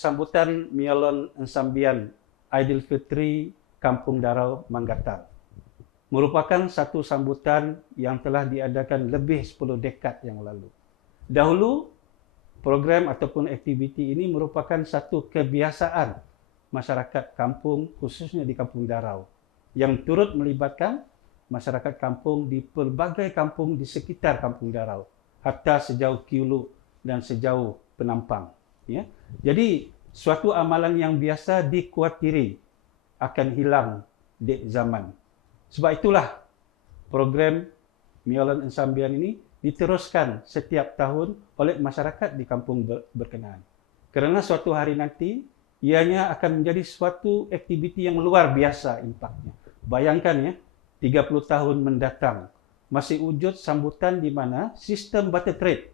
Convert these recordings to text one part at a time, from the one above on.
sambutan Miolon Ensambian Aidilfitri Kampung Darau Manggatar. Merupakan satu sambutan yang telah diadakan lebih 10 dekad yang lalu. Dahulu, program ataupun aktiviti ini merupakan satu kebiasaan masyarakat kampung, khususnya di Kampung Darau, yang turut melibatkan masyarakat kampung di pelbagai kampung di sekitar Kampung Darau, hatta sejauh Kiulu dan sejauh Penampang. Ya. Jadi, suatu amalan yang biasa dikuatiri akan hilang di zaman. Sebab itulah program Miolon Ensambian ini diteruskan setiap tahun oleh masyarakat di kampung berkenaan. Kerana suatu hari nanti, ianya akan menjadi suatu aktiviti yang luar biasa impaknya. Bayangkan ya, 30 tahun mendatang, masih wujud sambutan di mana sistem barter trade,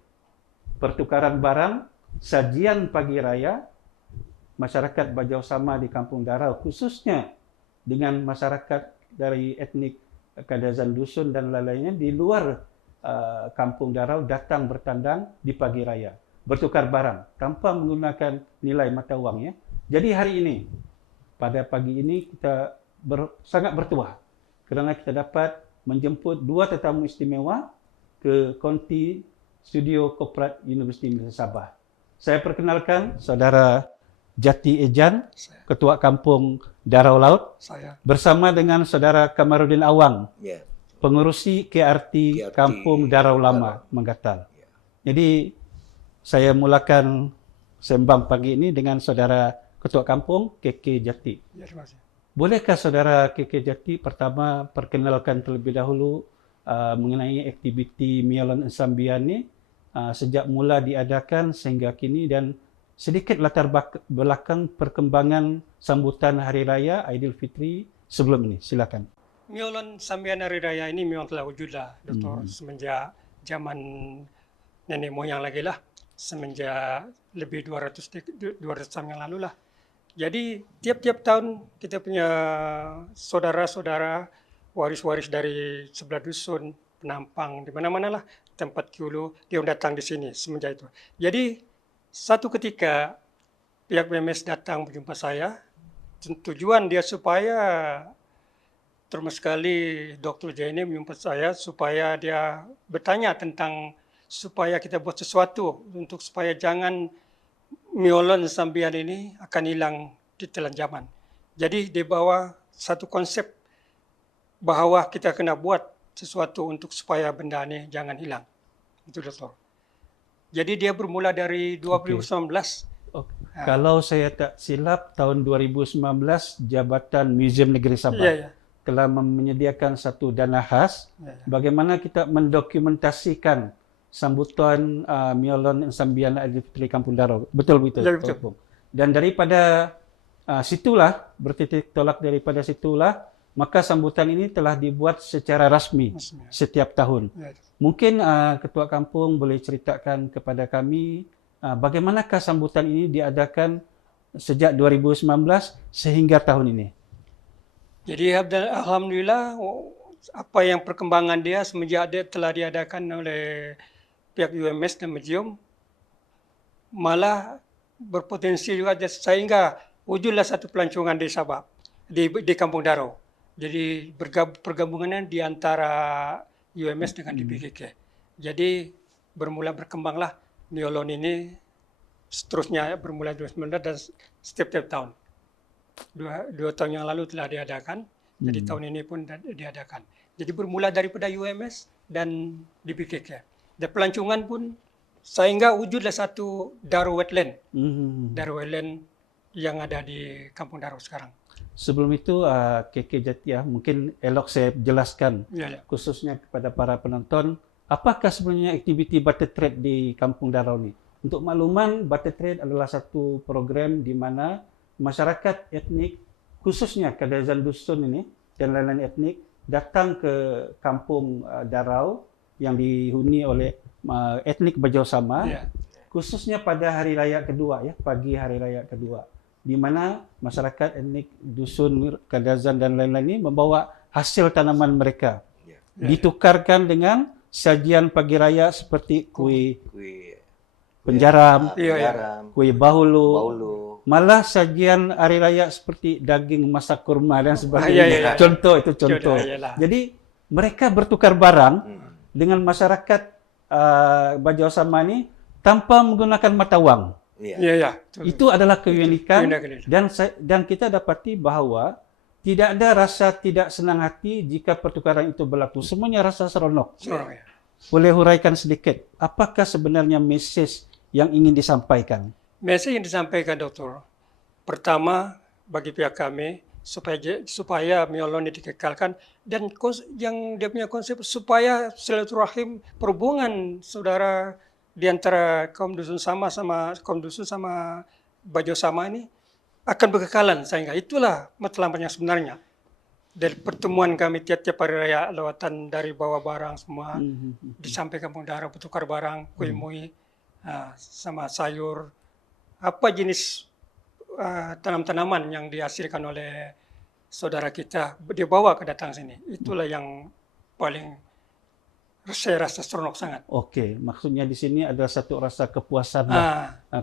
pertukaran barang, sajian pagi raya, masyarakat Bajau Sama di Kampung Darau, khususnya dengan masyarakat dari etnik Kadazan Dusun dan lain-lainnya di luar Kampung Darau datang bertandang di pagi raya, bertukar barang tanpa menggunakan nilai mata wang ya. Jadi hari ini, pada pagi ini kita sangat bertuah kerana kita dapat menjemput 2 tetamu istimewa ke konti Studio Korporat Universiti Malaysia Sabah. Saya perkenalkan Saudara Jati Ejan, Ketua Kampung Darau Laut, bersama dengan Saudara Kamarudin Awang, pengurusi KRT Kampung Darau Lama, Manggatar. Jadi, saya mulakan sembang pagi ini dengan Saudara Ketua Kampung, KK Jati. Terima kasih. Bolehkah Saudara KK Jati pertama perkenalkan terlebih dahulu mengenai aktiviti Miolon Ensambian ini sejak mula diadakan sehingga kini dan sedikit latar belakang perkembangan sambutan Hari Raya Aidilfitri sebelum ini. Silakan. Miolon Ensambian Hari Raya ini memang telah wujud lah, Doktor, semenjak zaman nenek moyang lagi lah, semenjak lebih 200 tahun yang lalu lah. Jadi tiap-tiap tahun kita punya saudara-saudara, waris-waris dari sebelah dusun, Penampang, di mana-mana lah, tempat Kiulu, dia datang di sini semenjak itu. Jadi satu ketika pihak BMS datang berjumpa saya, tujuan dia supaya, terutama sekali Dr. Jaini menjumpa saya supaya dia bertanya tentang supaya kita buat sesuatu untuk supaya jangan Miolon Ensambian ini akan hilang di telan zaman. Jadi dia bawa satu konsep bahawa kita kena buat sesuatu untuk supaya benda ini jangan hilang. Itu Doktor. Jadi dia bermula dari 2019. Kalau saya tak silap, tahun 2019 Jabatan Museum Negeri Sabah telah menyediakan satu dana khas bagaimana kita mendokumentasikan sambutan Miolon Ensambian Aidilfitri Kampung Darau. Betul begitu. Ya, betul. Dan daripada situlah, bertitik tolak daripada situlah, maka sambutan ini telah dibuat secara rasmi setiap tahun. Mungkin Ketua Kampung boleh ceritakan kepada kami bagaimanakah sambutan ini diadakan sejak 2019 sehingga tahun ini. Jadi alhamdulillah apa yang perkembangan dia semenjak dia telah diadakan oleh pihak UMS dan museum malah berpotensi juga sehingga wujudlah satu pelancongan di Sabah di Kampung Darau. Jadi pergabungannya di antara UMS dengan DPKK. Jadi berkembanglah Miolon ini seterusnya bermula 2019 dan setiap tahun. Dua tahun yang lalu telah diadakan, jadi tahun ini pun diadakan. Jadi bermula daripada UMS dan DPKK. Dan pelancongan pun sehingga wujudlah satu Darau Wetland. Darau Wetland yang ada di Kampung Darau sekarang. Sebelum itu, KK Jati, mungkin elok saya jelaskan khususnya kepada para penonton, apakah sebenarnya aktiviti barter trade di Kampung Darau ini? Untuk makluman, barter trade adalah satu program di mana masyarakat etnik, khususnya Kadazan Dusun ini dan lain-lain etnik, datang ke Kampung Darau yang dihuni oleh etnik Bajau Sama, khususnya pada hari raya kedua, pagi hari raya kedua, di mana masyarakat etnik Dusun, Kadazan dan lain-lain ini membawa hasil tanaman mereka, ditukarkan dengan sajian pagi raya seperti kuih penjaram, kuih bahulu, malah sajian hari raya seperti daging masak kurma dan sebagainya. iya. Contoh itu contoh. Iyalah. Jadi mereka bertukar barang dengan masyarakat Baja Sama ini tanpa menggunakan mata wang. Iya. Itu adalah keunikan Keunikan. dan kita dapati bahwa tidak ada rasa tidak senang hati jika pertukaran itu berlaku. Semuanya rasa seronok. Ya. Boleh huraikan sedikit, apakah sebenarnya mesej yang ingin disampaikan? Mesej yang disampaikan Dokter, pertama bagi pihak kami supaya Miolon dikekalkan dan yang dia punya konsep supaya silaturahim perhubungan saudara di antara kaum dusun sama Bajo Sama ini akan berkekalan, sehingga itulah matlamat yang sebenarnya. Dari pertemuan kami tiap-tiap hari raya lewatan dari bawa barang semua disampai Kampung Darau, bertukar barang, kuih-muih, sama sayur, apa jenis tanam-tanaman yang dihasilkan oleh saudara kita dibawa ke datang sini. Itulah yang paling saya rasa seronok sangat. Oke, maksudnya di sini ada satu rasa kepuasan.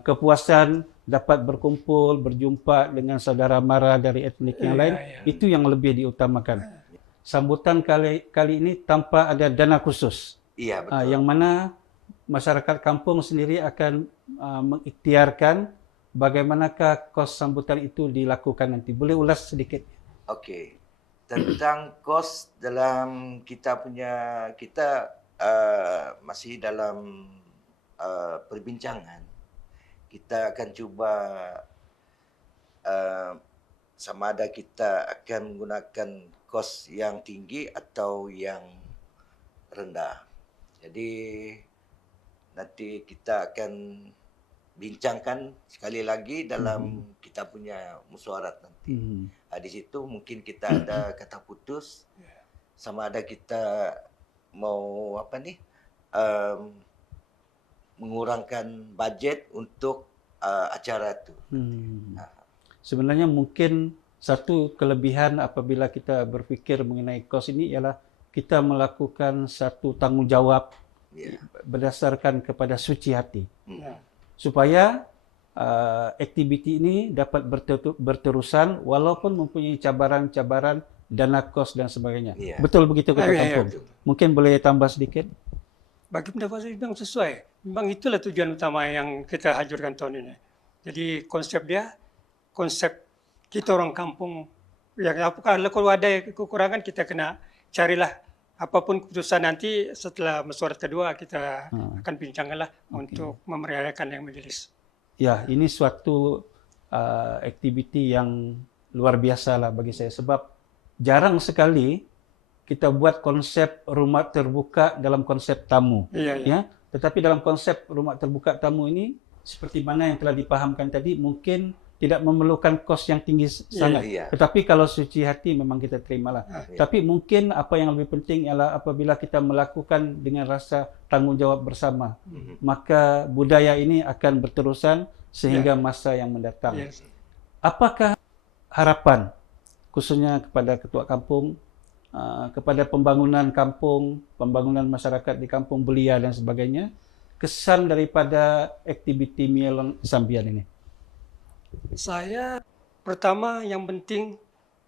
Kepuasan dapat berkumpul, berjumpa dengan saudara mara dari etnik yang lain, itu yang lebih diutamakan. Sambutan kali ini tanpa ada dana khusus. Iya, betul. Yang mana masyarakat kampung sendiri akan mengikhtiarkan bagaimanakah kos sambutan itu dilakukan nanti. Boleh ulas sedikit? Oke. Tentang kos dalam kita masih dalam perbincangan. Kita akan cuba sama ada kita akan menggunakan kos yang tinggi atau yang rendah. Jadi nanti kita akan bincangkan sekali lagi dalam kita punya musyawarah nanti. Di situ mungkin kita ada kata putus, sama ada kita mau mengurangkan budget untuk acara itu. Sebenarnya mungkin satu kelebihan apabila kita berfikir mengenai kos ini ialah kita melakukan satu tanggungjawab berdasarkan kepada suci hati. Supaya aktiviti ini dapat berterusan walaupun mempunyai cabaran-cabaran dana kos dan sebagainya. Betul begitu Ketua Kampung? Mungkin boleh tambah sedikit? Bagi pendapat saya memang sesuai. Memang itulah tujuan utama yang kita hancurkan tahun ini. Jadi konsep kita orang kampung, yang kalau ada kekurangan kita kena carilah. Apapun keputusan nanti setelah musyawarah kedua kita akan bincangkanlah untuk memeriahkan yang majelis. Ya, ini suatu aktiviti yang luar biasa lah bagi saya sebab jarang sekali kita buat konsep rumah terbuka dalam konsep tamu. Ya, tetapi dalam konsep rumah terbuka tamu ini seperti mana yang telah dipahamkan tadi mungkin tidak memerlukan kos yang tinggi sangat. Tetapi kalau suci hati memang kita terimalah. Tapi mungkin apa yang lebih penting ialah apabila kita melakukan dengan rasa tanggungjawab bersama, maka budaya ini akan berterusan sehingga masa yang mendatang. Apakah harapan khususnya kepada Ketua Kampung, kepada pembangunan kampung, pembangunan masyarakat di Kampung Belia dan sebagainya, kesan daripada aktiviti Miolon Sambian ini? Saya pertama yang penting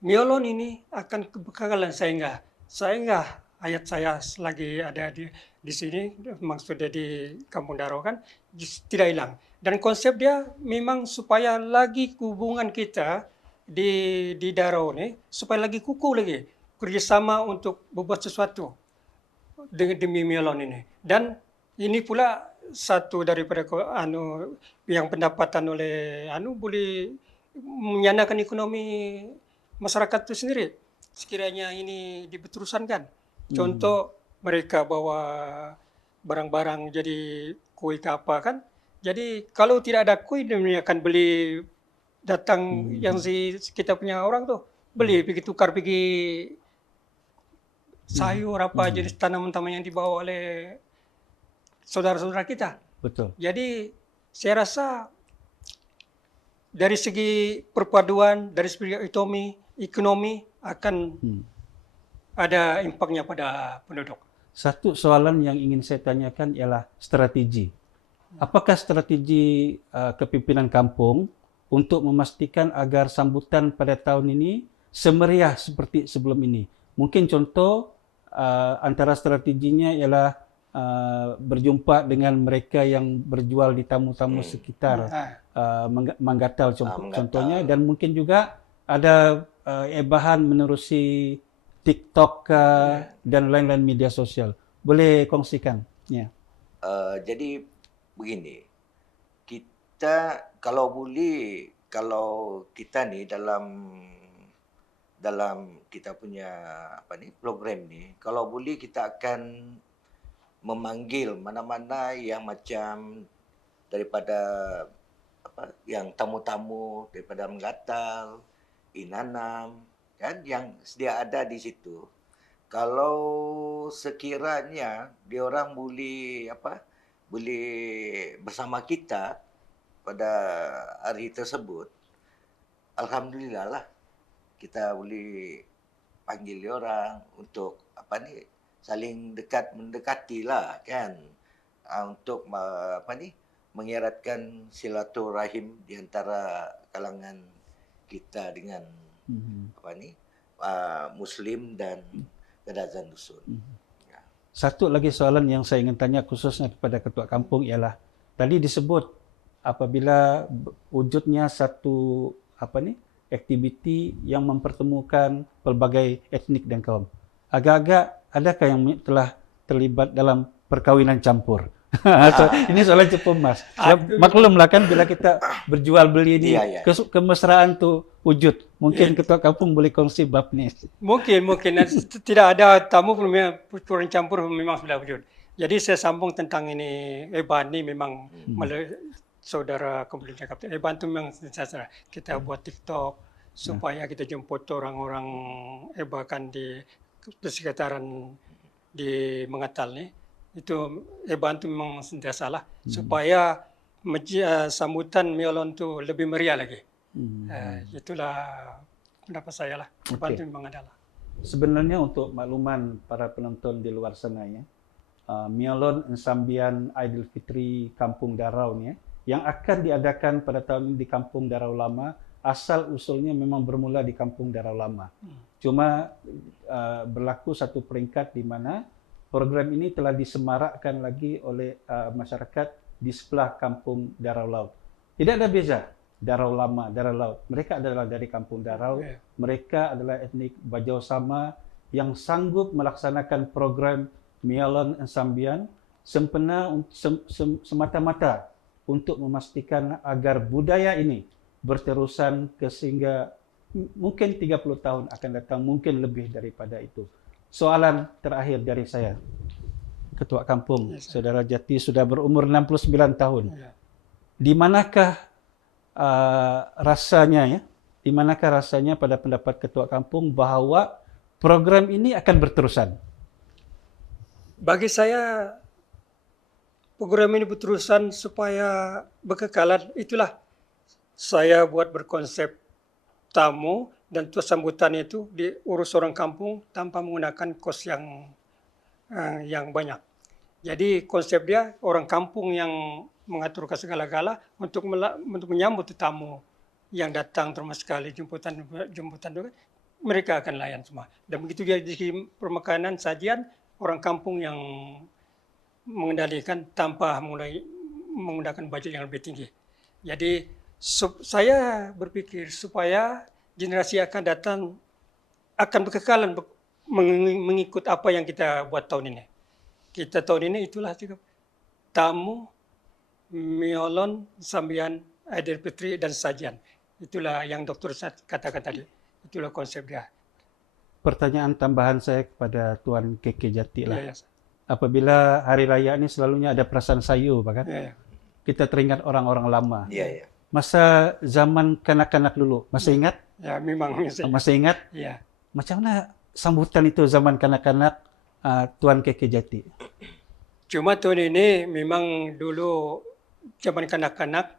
Miolon ini akan kebekalan sehingga ayat saya selagi ada di sini maksudnya di Kampung Darau kan tidak hilang. Dan konsep dia memang supaya lagi hubungan kita di Darau ini supaya lagi kukuh lagi kerjasama untuk berbuat sesuatu demi Miolon ini. Dan ini pula satu daripada yang pendapatan oleh boleh menyanakan ekonomi masyarakat itu sendiri sekiranya ini diberterusankan. Contoh mereka bawa barang-barang jadi kuih ke apa kan. Jadi kalau tidak ada kuih dia akan beli datang yang kita punya orang tuh beli pergi tukar pergi sayur apa jenis tanaman-tanaman yang dibawa oleh saudara-saudara kita. Betul. Jadi saya rasa dari segi perpaduan, dari segi ekonomi akan ada impaknya pada penduduk. Satu soalan yang ingin saya tanyakan ialah strategi. Apakah strategi kepimpinan kampung untuk memastikan agar sambutan pada tahun ini semeriah seperti sebelum ini. Mungkin contoh antara strateginya ialah berjumpa dengan mereka yang berjual di tamu-tamu sekitar Manggatal contohnya, dan mungkin juga ada bahan menerusi TikTok dan lain-lain media sosial. Boleh kongsikan? Ya. Jadi begini, kita kalau boleh, kalau kita ni dalam kita punya program ni, kalau boleh kita akan memanggil mana-mana yang macam daripada yang tamu-tamu daripada Manggatal, Inanam, kan, yang sedia ada di situ. Kalau sekiranya diorang boleh boleh bersama kita pada hari tersebut, alhamdulillah lah, kita boleh panggil diorang untuk saling mendekatilah, kan, untuk mengeratkan silaturahim di antara kalangan kita dengan Muslim dan Kadazan Dusun. Satu lagi soalan yang saya ingin tanya khususnya kepada ketua kampung ialah, tadi disebut apabila wujudnya satu aktiviti yang mempertemukan pelbagai etnik dan kaum. Agak-agak adakah yang telah terlibat dalam perkawinan campur? Ini soalan cukup mas. Maklumlah kan bila kita berjual beli ini, kemesraan tu wujud. Mungkin ketua kampung boleh kongsi bab ni. Mungkin tidak ada tamu perkawinan campur memang sudah wujud. Jadi saya sambung tentang ini, Eban ni memang saudara kemudian cakap, Eban tu memang kita buat TikTok supaya kita jemput orang-orang Eban di sekitaran di Manggatal ni. Itu bantu memang sentiasa lah supaya sambutan Miolon tu lebih meriah lagi. Itulah pendapat saya lah. Bantu memang adalah. Sebenarnya untuk makluman para penonton di luar sana ya, Miolon Ensambian Aidilfitri Kampung Darau ni yang akan diadakan pada tahun ini di Kampung Darau Lama, asal usulnya memang bermula di Kampung Darau Lama. Cuma berlaku satu peringkat di mana program ini telah disemarakkan lagi oleh masyarakat di sebelah Kampung Darau Laut. Tidak ada beza Darau Lama, Darau Laut. Mereka adalah dari Kampung Darau. Mereka adalah etnik Bajau Sama yang sanggup melaksanakan program Miolon Ensambian sempena semata-mata untuk memastikan agar budaya ini berterusan ke sehingga mungkin 30 tahun akan datang, mungkin lebih daripada itu. Soalan terakhir dari saya, Ketua Kampung, Saudara Jati sudah berumur 69 tahun. Di manakah rasanya di manakah rasanya pada pendapat Ketua Kampung bahawa program ini akan berterusan? Bagi saya program ini berterusan supaya berkekalan. Itulah saya buat berkonsep tamu dan sambutan itu diurus orang kampung tanpa menggunakan kos yang banyak. Jadi konsep dia orang kampung yang mengatur segala-gala untuk menyambut tamu yang datang termasuk sekali jemputan juga, mereka akan layan semua. Dan begitu dia di permakanan sajian, orang kampung yang mengendalikan tanpa menggunakan budget yang lebih tinggi. Jadi saya berpikir supaya generasi akan datang akan berkekalan mengikut apa yang kita buat tahun ini. Kita tahun ini itulah juga tamu, Miolon, Sambian, Aidilfitri dan sajian. Itulah yang dokter katakan tadi. Itulah konsep dia. Pertanyaan tambahan saya kepada Tuan Keke Jati lah. Apabila hari raya ini selalunya ada perasaan sayu, bahkan kita teringat orang-orang lama. Masa zaman kanak-kanak dulu, masih ingat? Ya, memang. Masih ingat? Ya. Macam mana sambutan itu zaman kanak-kanak Tuan Keke Jati? Cuma tahun ini memang dulu zaman kanak-kanak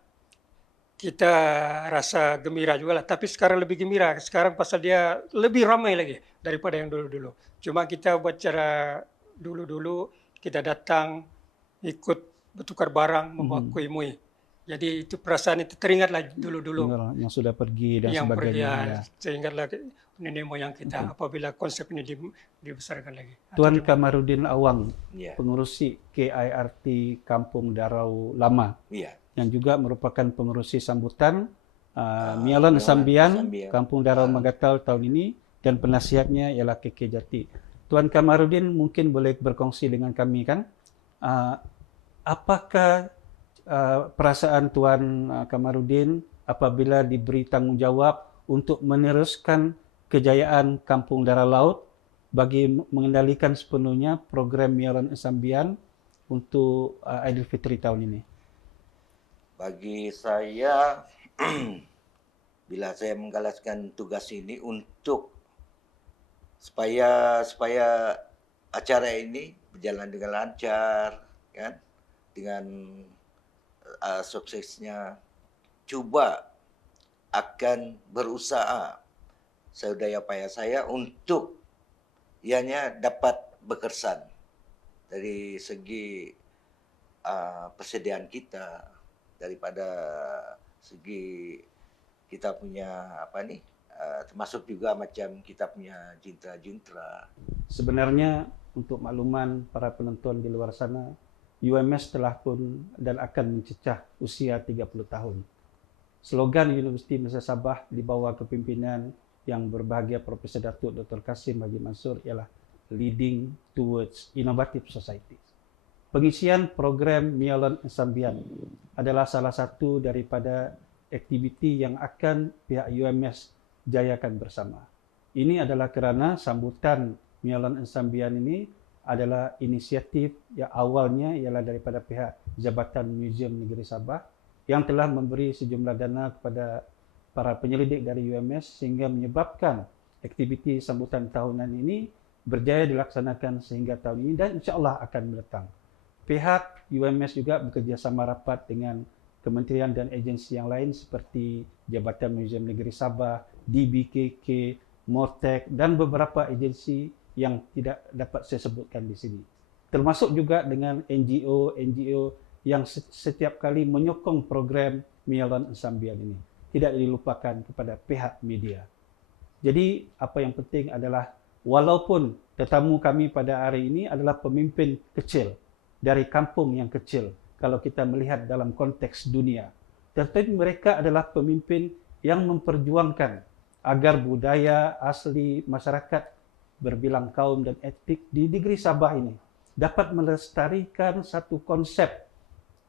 kita rasa gembira juga lah. Tapi sekarang lebih gembira. Sekarang pasal dia lebih ramai lagi daripada yang dulu-dulu. Cuma kita buat cara dulu-dulu kita datang ikut bertukar barang, membawa kuih-muih. Jadi itu perasaan itu teringatlah dulu-dulu yang sudah pergi dan yang pergi sebagainya. ya, Ya. teringatlah nenek moyang kita apabila konsep ini dibesarkan lagi. atau Tuan dibangun. Kamarudin Awang, Ya. pengurusi KIRT Kampung Darau Lama, Ya. yang juga merupakan pengurusi sambutan Mialan Mialan Sambian, Sambian. Kampung Darau Magatal tahun ini, dan penasihatnya ialah KK Jati. Tuan Kamarudin mungkin boleh berkongsi dengan kami kan, apakah perasaan Tuan Kamarudin apabila diberi tanggungjawab untuk meneruskan kejayaan Kampung Darau Laut bagi mengendalikan sepenuhnya program Mialan Sambian untuk Aidilfitri tahun ini? Bagi saya, bila saya menggalaskan tugas ini untuk supaya acara ini berjalan dengan lancar, kan, dengan suksesnya, coba akan berusaha sedaya upaya saya untuk ianya dapat berkesan dari segi persediaan kita, daripada segi kita punya termasuk juga macam kita punya jintra-jintra. Sebenarnya untuk makluman para penonton di luar sana, UMS telah pun dan akan mencecah usia 30 tahun. Slogan Universiti Malaysia Sabah di bawah kepimpinan yang berbahagia Profesor Datuk Dr. Kasim Haji Mansur ialah Leading Towards Innovative Society. Pengisian program Mialan Sambian adalah salah satu daripada aktiviti yang akan pihak UMS jayakan bersama. Ini adalah kerana sambutan Mialan Sambian ini adalah inisiatif yang awalnya ialah daripada pihak Jabatan Museum Negeri Sabah yang telah memberi sejumlah dana kepada para penyelidik dari UMS sehingga menyebabkan aktiviti sambutan tahunan ini berjaya dilaksanakan sehingga tahun ini dan insya-Allah akan mendatang. Pihak UMS juga bekerjasama rapat dengan kementerian dan agensi yang lain seperti Jabatan Museum Negeri Sabah, DBKK, Mortek dan beberapa agensi yang tidak dapat saya sebutkan di sini. Termasuk juga dengan NGO yang setiap kali menyokong program Mialan Sambian ini. Tidak dilupakan kepada pihak media. Jadi apa yang penting adalah walaupun tetamu kami pada hari ini adalah pemimpin kecil dari kampung yang kecil kalau kita melihat dalam konteks dunia, tetapi mereka adalah pemimpin yang memperjuangkan agar budaya asli masyarakat berbilang kaum dan etnik di negeri Sabah ini dapat melestarikan satu konsep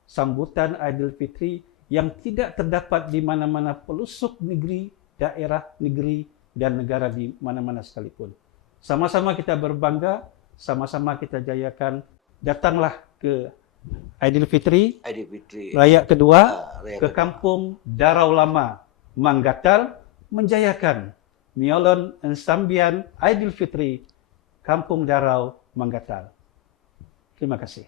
sambutan Aidilfitri yang tidak terdapat di mana-mana pelosok negeri, daerah, negeri, dan negara di mana-mana sekalipun. Sama-sama kita berbangga, sama-sama kita jayakan. Datanglah ke Aidilfitri, Raya kedua, ke Kampung Darau Lama, Manggatal, menjayakan Mialan Sambian Aidilfitri, Kampung Darau, Manggatal. Terima kasih.